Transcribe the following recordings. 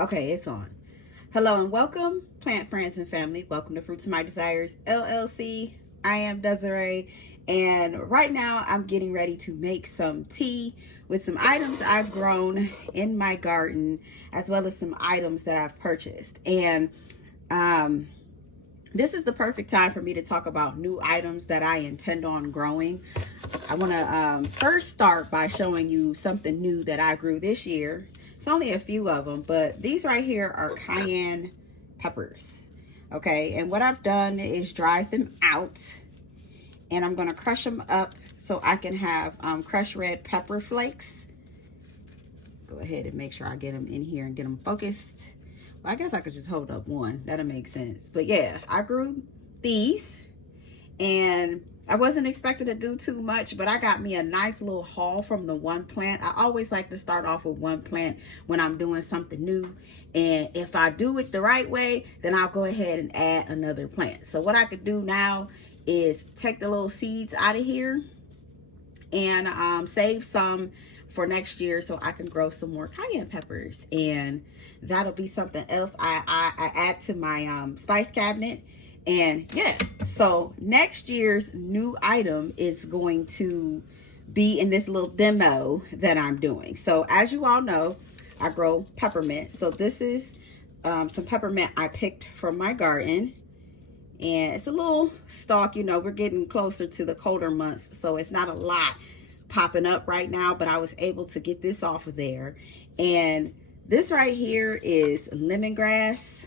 Okay, it's on. Hello and welcome, plant friends and family. Welcome to Fruits of My Desires LLC. I am Desiree, and right now I'm getting ready to make some tea with some items I've grown in my garden, as well as some items that I've purchased. And this is the perfect time for me to talk about new items that I intend on growing. I want to first start by showing you something new that I grew this year. It's only a few of them, but these right here are cayenne peppers. Okay, and what I've done is dry them out, and I'm going to crush them up so I can have crushed red pepper flakes. Go ahead and make sure I get them in here and get them focused. Well, I guess I could just hold up one. That'll make sense. But yeah, I grew these, and I wasn't expecting to do too much, but I got me a nice little haul from the one plant. I always like to start off with one plant when I'm doing something new. And if I do it the right way, then I'll go ahead and add another plant. So what I could do now is take the little seeds out of here and save some for next year so I can grow some more cayenne peppers. And that'll be something else I add to my spice cabinet. And yeah, so next year's new item is going to be in this little demo that I'm doing. So as you all know, I grow peppermint. So this is some peppermint I picked from my garden. And it's a little stalk, you know, we're getting closer to the colder months, so it's not a lot popping up right now, but I was able to get this off of there. And this right here is lemongrass.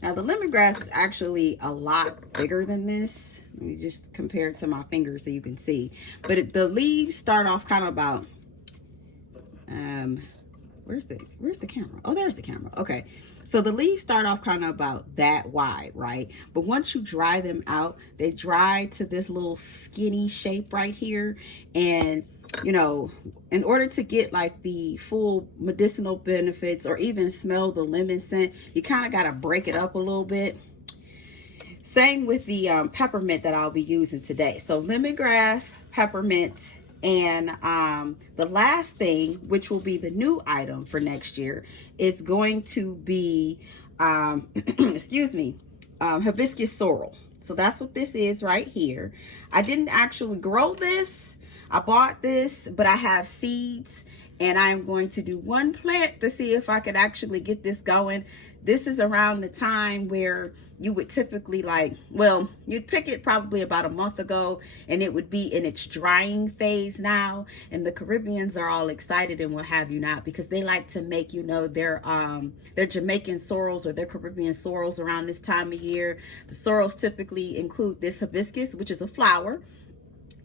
Now the lemongrass is actually a lot bigger than this. Let me just compare it to my fingers so you can see. But the leaves start off kind of about, where's the camera? Oh, there's the camera. Okay. So the leaves start off kind of about that wide, right? But once you dry them out, they dry to this little skinny shape right here. And you know, in order to get like the full medicinal benefits or even smell the lemon scent, you kind of got to break it up a little bit. Same with the peppermint that I'll be using today. So lemongrass, peppermint, and the last thing, which will be the new item for next year, is going to be excuse me, hibiscus sorrel. So that's what this is right here. I didn't actually grow this. I bought this, but I have seeds, and I'm going to do one plant to see if I could actually get this going. This is around the time where you would typically you'd pick it probably about a month ago, and it would be in its drying phase now. And the Caribbeans are all excited and what have you not, because they like to make, you know, their Jamaican sorrels or their Caribbean sorrels around this time of year. The sorrels typically include this hibiscus, which is a flower,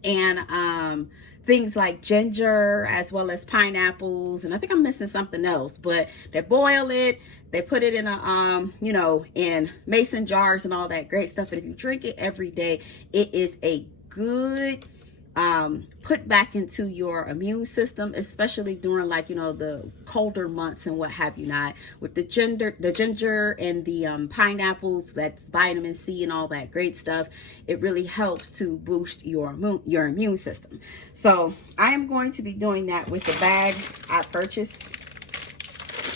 and things like ginger, as well as pineapples, and I think I'm missing something else. But they boil it, they put it in a you know, in mason jars and all that great stuff. And if you drink it every day, it is a good put back into your immune system, especially during, like, you know, the colder months and what have you not. With the ginger and the pineapples, that's vitamin C and all that great stuff, it really helps to boost your immune system. So I am going to be doing that with the bag I purchased.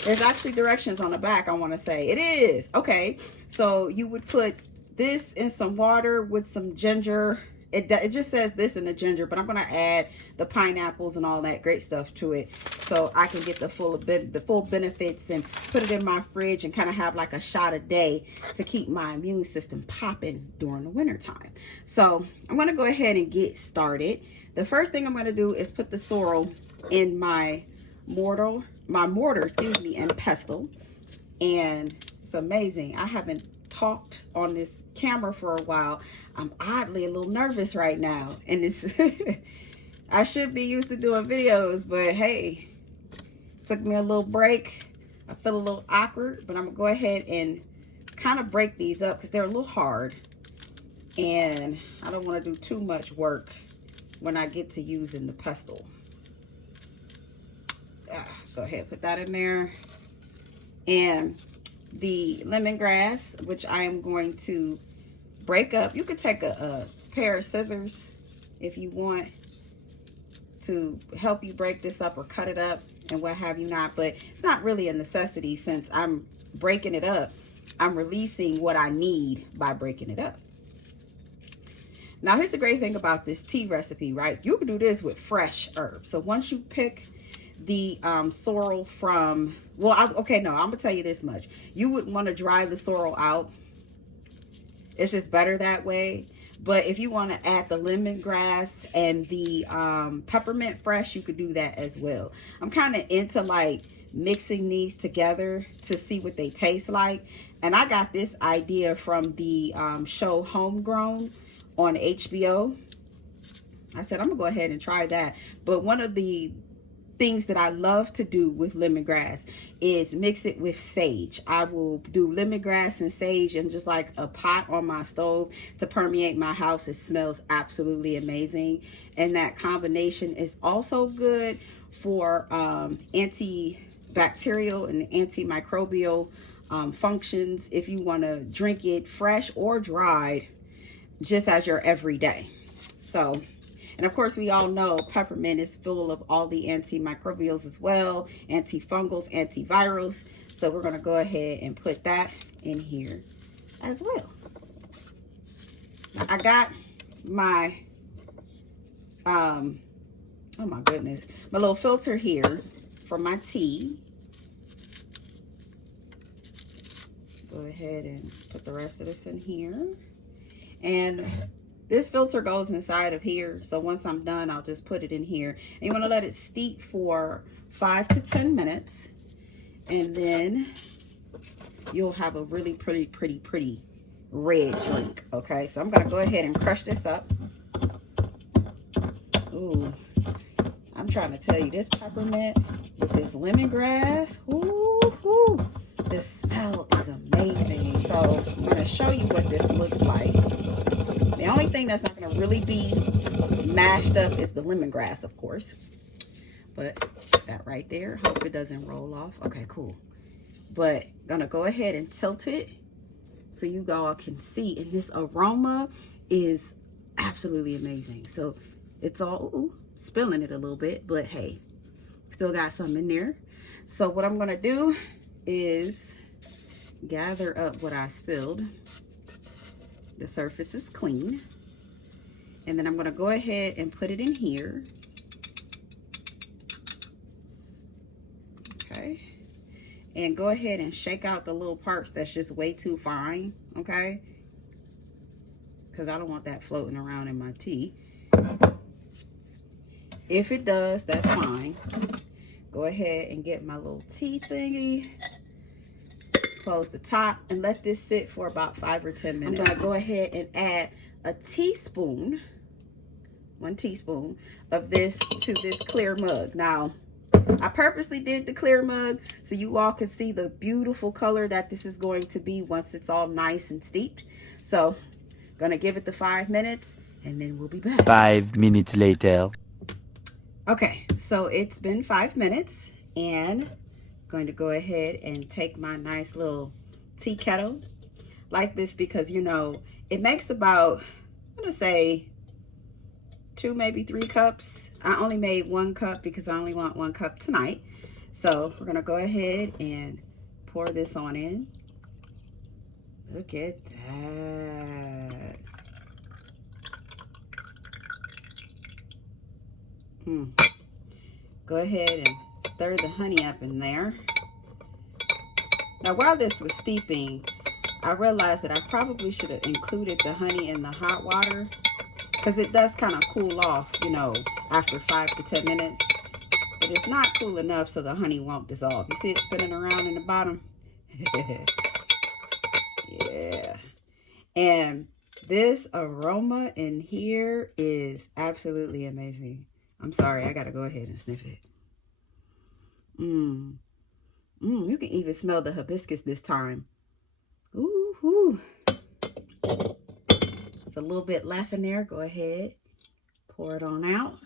There's actually directions on the back, I want to say. It is. Okay, so you would put this in some water with some ginger. It just says this in the ginger, but I'm going to add the pineapples and all that great stuff to it so I can get the full benefits, and put it in my fridge and kind of have like a shot a day to keep my immune system popping during the winter time. So I'm going to go ahead and get started. The first thing I'm going to do is put the sorrel in my mortar, and pestle. And it's amazing. I haven't talked on this camera for a while. I'm oddly a little nervous right now, and it's I should be used to doing videos, but hey, took me a little break. I feel a little awkward, but I'm gonna go ahead and kind of break these up because they're a little hard, and I don't want to do too much work when I get to using the pestle. Go ahead, put that in there. And the lemongrass, which I am going to break up. You could take a pair of scissors if you want to help you break this up, or cut it up and what have you not, but it's not really a necessity since I'm breaking it up. I'm releasing what I need by breaking it up. Now, here's the great thing about this tea recipe, right? You can do this with fresh herbs. So once you pick the sorrel from, well, okay, no, I'm gonna tell you this much. You wouldn't want to dry the sorrel out. It's just better that way. But if you want to add the lemongrass and the peppermint fresh, you could do that as well. I'm kind of into like mixing these together to see what they taste like. And I got this idea from the show Homegrown on HBO. I said, I'm gonna go ahead and try that. But one of the things that I love to do with lemongrass is mix it with sage. I will do lemongrass and sage and just like a pot on my stove to permeate my house. It smells absolutely amazing. And that combination is also good for antibacterial and antimicrobial functions if you want to drink it fresh or dried, just as your everyday. So, and of course, we all know peppermint is full of all the antimicrobials as well, antifungals, antivirals. So we're going to go ahead and put that in here as well. I got my, oh my goodness, my little filter here for my tea. Go ahead and put the rest of this in here. And this filter goes inside of here. So once I'm done, I'll just put it in here. And you want to let it steep for 5 to 10 minutes. And then you'll have a really pretty red drink. Okay, so I'm going to go ahead and crush this up. Ooh, I'm trying to tell you, this peppermint with this lemongrass, ooh, this smell is amazing. So I'm going to show you what this looks like. The only thing that's not going to really be mashed up is the lemongrass, of course. But that right there, hope it doesn't roll off. Okay, cool. But going to go ahead and tilt it so you all can see. And this aroma is absolutely amazing. So it's all spilling it a little bit, but hey, still got some in there. So what I'm going to do is gather up what I spilled. The surface is clean. And then I'm going to go ahead and put it in here. Okay. And go ahead and shake out the little parts that's just way too fine. Okay. Because I don't want that floating around in my tea. If it does, that's fine. Go ahead and get my little tea thingy. Close the top and let this sit for about 5 or 10 minutes. I'm going to go ahead and add a teaspoon, 1 teaspoon of this to this clear mug. Now, I purposely did the clear mug so you all can see the beautiful color that this is going to be once it's all nice and steeped. So, going to give it the 5 minutes and then we'll be back. 5 minutes later. Okay, so it's been 5 minutes and going to go ahead and take my nice little tea kettle like this because, you know, it makes about, I'm going to say 2, maybe 3 cups. I only made 1 cup because I only want 1 cup tonight. So we're going to go ahead and pour this on in. Look at that. Go ahead and stir the honey up in there. Now, while this was steeping, I realized that I probably should have included the honey in the hot water because it does kind of cool off, you know, after 5 to 10 minutes. But it's not cool enough so the honey won't dissolve. You see it spinning around in the bottom? Yeah. And this aroma in here is absolutely amazing. I'm sorry, I got to go ahead and sniff it. You can even smell the hibiscus this time. Ooh. It's a little bit left in there. Go ahead. Pour it on out.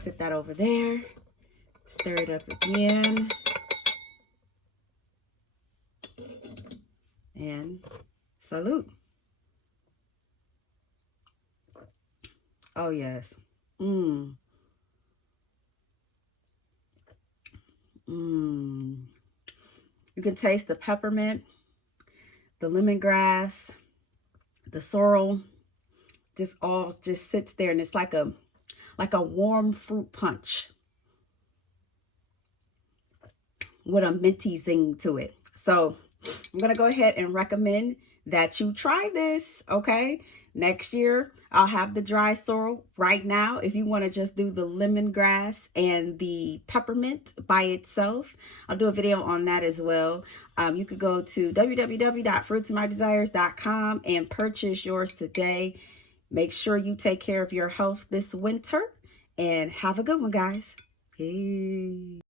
Sit that over there. Stir it up again. And salute. Oh, yes. You can taste the peppermint, the lemongrass, the sorrel. Just all just sits there, and it's like a warm fruit punch with a minty zing to it. So I'm gonna go ahead and recommend that you try this. Okay, next year I'll have the dry sorrel. Right now, if you want to just do the lemongrass and the peppermint by itself, I'll do a video on that as well. You could go to www.fruitsofmydesires.com and purchase yours today. Make sure you take care of your health this winter, and have a good one, guys. Peace.